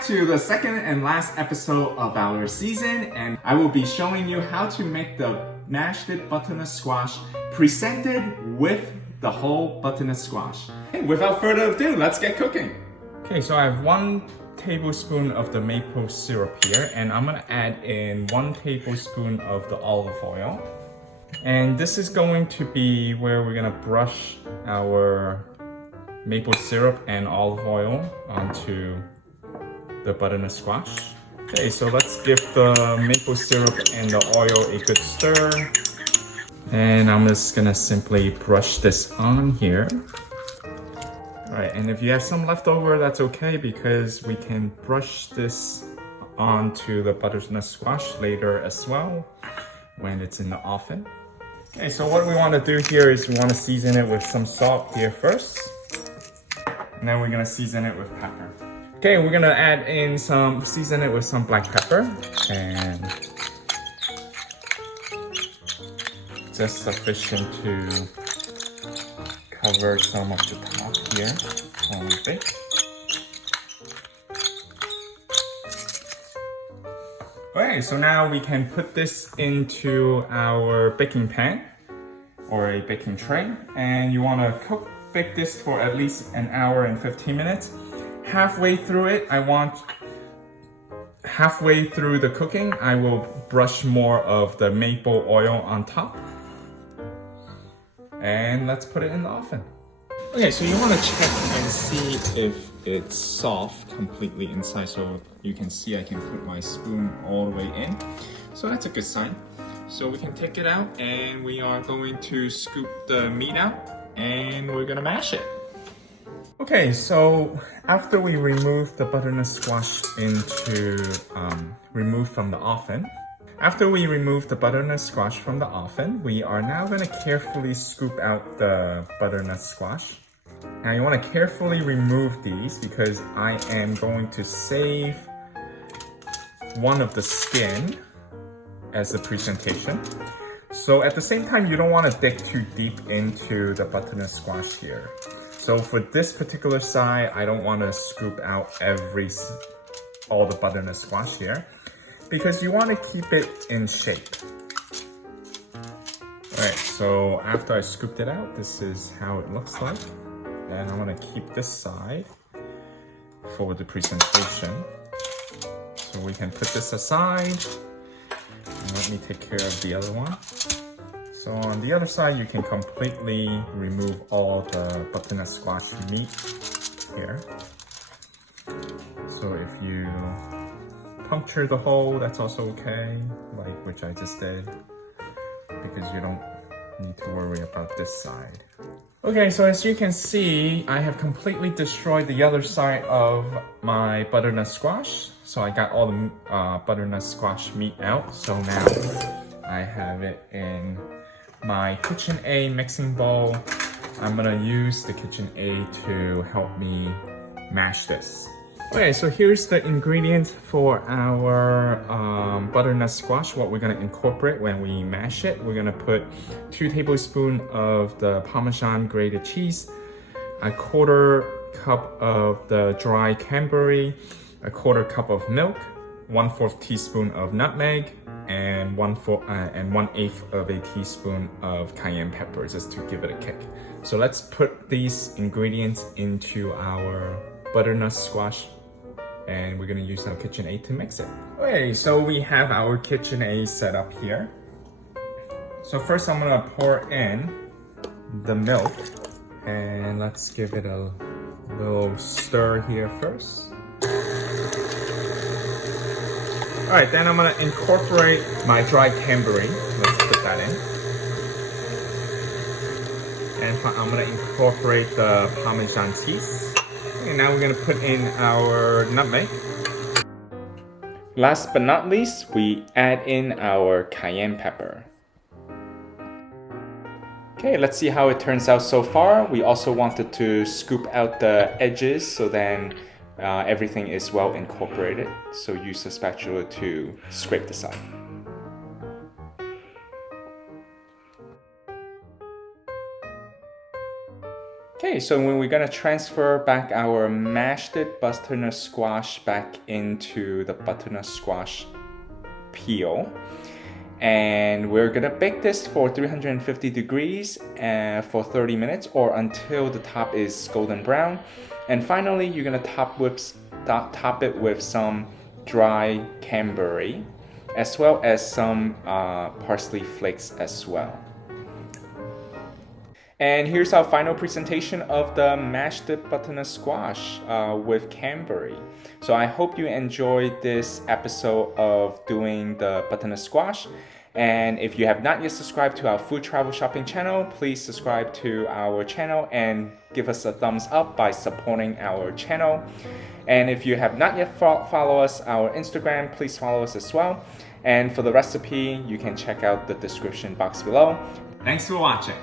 back to the second and last episode of our season, and I will be showing you how to make the mashed butternut squash presented with the whole butternut squash. Okay, without further ado, let's get cooking. Okay, so I have 1 tablespoon of the maple syrup here, and I'm gonna add in 1 tablespoon of the olive oil. And this is going to be where we're gonna brush our maple syrup and olive oil onto the butternut squash. Okay, so let's give the maple syrup and the oil a good stir. And I'm just gonna simply brush this on here. Alright, and if you have some left over, that's okay because we can brush this onto the butternut squash later as well when it's in the oven. Okay, so what we want to do here is we want to season it with some salt here first. And then we're gonna season it with pepper. Okay, we're gonna add in season it with some black pepper and just sufficient to cover some of the top here while we bake. Okay, so now we can put this into our baking pan or a baking tray, and you want to bake this for at least 1 hour and 15 minutes. Halfway through the cooking, I will brush more of the maple oil on top. And let's put it in the oven. Okay, so you want to check and see if it's soft completely inside. So you can see I can put my spoon all the way in. So that's a good sign. So we can take it out and we are going to scoop the meat out and we're gonna mash it. Okay, so after we remove the butternut squash removed from the oven, we are now going to carefully scoop out the butternut squash. Now you want to carefully remove these because I am going to save one of the skin as a presentation. So at the same time, you don't want to dig too deep into the butternut squash here. So for this particular side, I don't want to scoop out all the butternut squash here because you want to keep it in shape. Alright, so after I scooped it out, this is how it looks like. And I'm going to keep this side for the presentation. So we can put this aside. And let me take care of the other one. So on the other side, you can completely remove all the butternut squash meat here. So if you puncture the hole, that's also okay, which I just did, because you don't need to worry about this side. Okay, so as you can see, I have completely destroyed the other side of my butternut squash. So I got all the butternut squash meat out. So now I have it in my KitchenAid mixing bowl. I'm gonna use the KitchenAid to help me mash this. Okay, so here's the ingredients for our butternut squash, what we're gonna incorporate when we mash it. We're gonna put 2 tablespoons of the Parmesan grated cheese, 1/4 cup of the dry cranberry, 1/4 cup of milk, 1/4 teaspoon of nutmeg, and 1/8 of a teaspoon of cayenne pepper, just to give it a kick. So let's put these ingredients into our butternut squash, and we're gonna use our KitchenAid to mix it. Okay, so we have our KitchenAid set up here. So first I'm gonna pour in the milk, and let's give it a little stir here first. Alright, then I'm gonna incorporate my dry cranberry. Let's put that in. And I'm gonna incorporate the Parmesan cheese. And now we're gonna put in our nutmeg. Last but not least, we add in our cayenne pepper. Okay, let's see how it turns out so far. We also wanted to scoop out the edges so then everything is well incorporated. So use a spatula to scrape the side. Okay, Okay, so when we're gonna transfer back our mashed butternut squash back into the butternut squash peel, and we're gonna bake this for 350 degrees for 30 minutes or until the top is golden brown. And finally, you're gonna top it with some dry cranberry, as well as some parsley flakes as well. And here's our final presentation of the mashed butternut squash with cranberry. So I hope you enjoyed this episode of doing the butternut squash. And if you have not yet subscribed to our food travel shopping channel, please subscribe to our channel and give us a thumbs up by supporting our channel. And if you have not yet follow us our Instagram, please follow us as well. And for the recipe, you can check out the description box below. Thanks for watching.